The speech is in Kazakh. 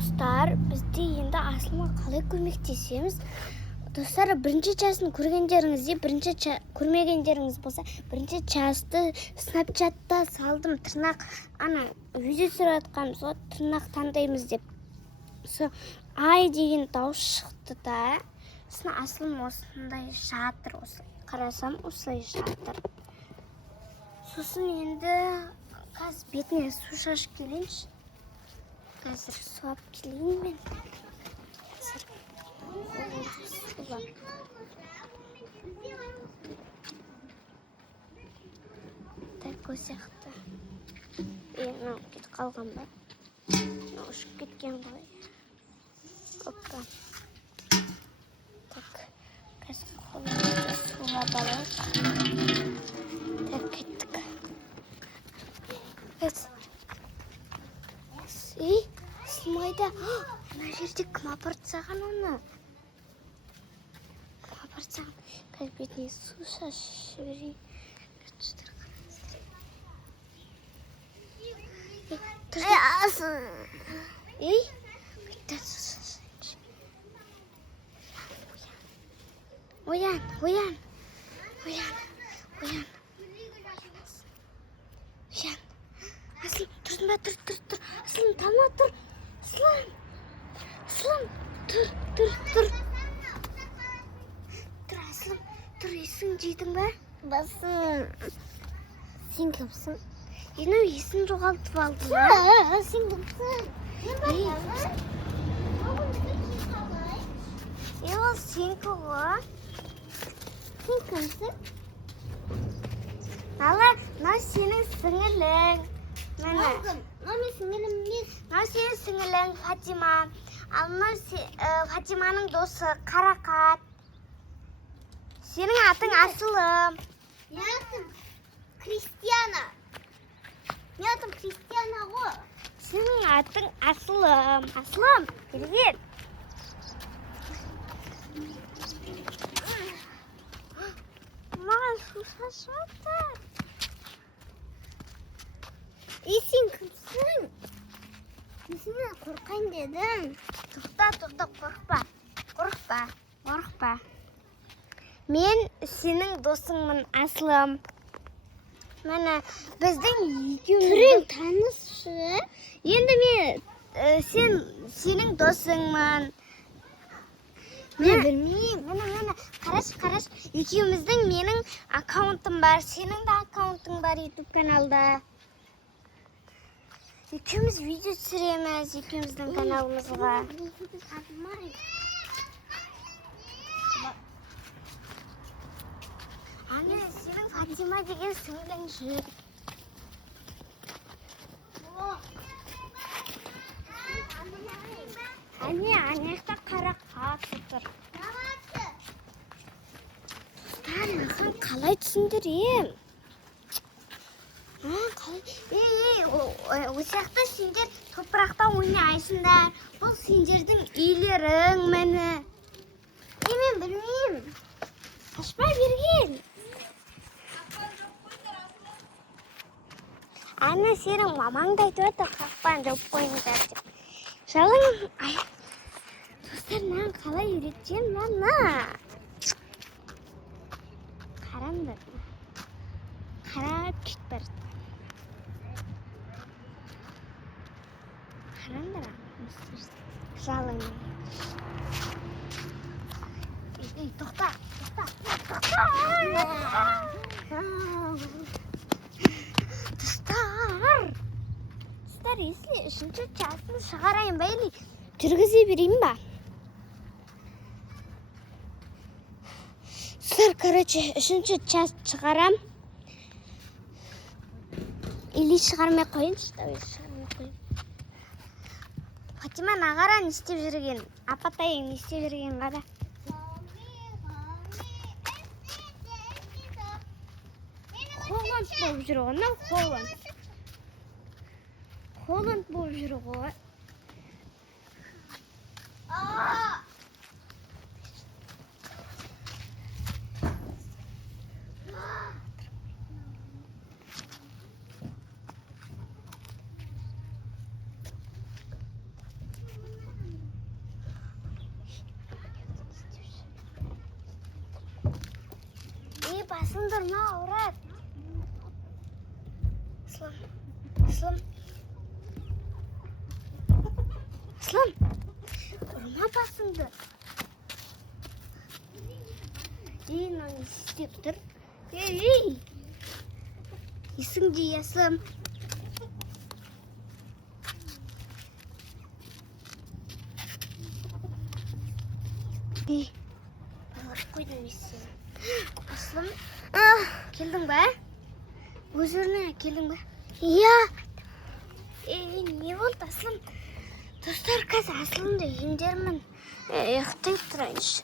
Достар, бізде енді Асылымға қалай көмектесеміз? Достар, бірінші частын көргендеріңізде, көрмегендеріңіз болса, бірінші часты Snapchat'та салдым. Тырнақ, видео түсіріп жатқанбыз ғой, тырнақ таңдаймыз деп. Ай деген дауыс шықты да. Асылым осындай жатыр, қарасам осылай жатыр. Сосын енді қазір бетіне су шашып келейінші. Қазір суап келейін мен. Так, сияқты. Мынау кетіп қалған ба? Мынау ұшып кеткен ғой. Опа. Так, қазір қолымызды сулап алайық. Так, кеттік. Сылмайды. Мына жерде кім апарып тастаған оны? Кім апарып тастаған? Қазір бетіне су шашып жіберейін. Оян. Асылым, тұрдың ба? Тұр. Асылым, талма, тұр. Асылым, тұр. Тұр, Асылым, тұр, есің жейдің ба? Басым. Сен кімсің? Енау есін жоғалтып алды ма? Сен кімсің? Ол сенікі ғой. Сен кімсің? Мынау сенің сіңілің. Мынау мен сіңілім емес. Мынау сенің сіңілің Фатима. Ал мынау Фатиманың досы Қарақат. Сенің атың Асылым. Менің атым Кристиана. Менің атым Кристиана ғой. Сенің атың Асылым. Асылым, келген. Маған су шашып жатыр. Сен кімсің? Мен қорқайын дедім. Тоқта, қорықпа. Мен сенің досыңмын, Асылым. Міне, біздің Түрің танышы. Енді мен сенің досыңмын. Мен білмеймін. Міне, қараш. Екеуміздің менің аккаунтым бар, сенің де аккаунтың бар YouTube каналда. Екеуміз видео түсіреміз екеуміздің каналымызға. Сенің Фатима деген сіңілің жүр. Анаяқта Қарақат тұр. Достар, маған қалай түсіндірем? Осы жақта сендер топырақта ойнайсыңдар. Бұл сендердің үйлерің, міне. Мен білмеймін. Қашпа берген. Сенің мамаң да айтып отыр, қақпаны жауып қойыңдар деп. Жалың, достар, маған қалай үйретсем, қараңдар. Қарап кетіп бар. Қараңдар, жалың. Тоқта. Достар, если үшінші частын шығарайын ба, или жүргізе берейін ба? Короче, үшінші част шығарам. Или шығармай қойыншы. Фатима, нағара не істеп жүрген? Апатайың не істеп жүрген қада? Холланд болып жүр ғой, Холланд болып жүр ғой. басыңды ұрма, ауырады. Аслан, Аслан. Аслан, ұрма басыңды. Мына не істеп тұр? Ей! Есіңде, Аслан. Балап қойдым сені. Аслан, келдің ба? Өз орныңа келдің ба? Иә. Не болды, Аслан? Достар, қазір Асланды емдермін. Ұйықтай тұрайыншы.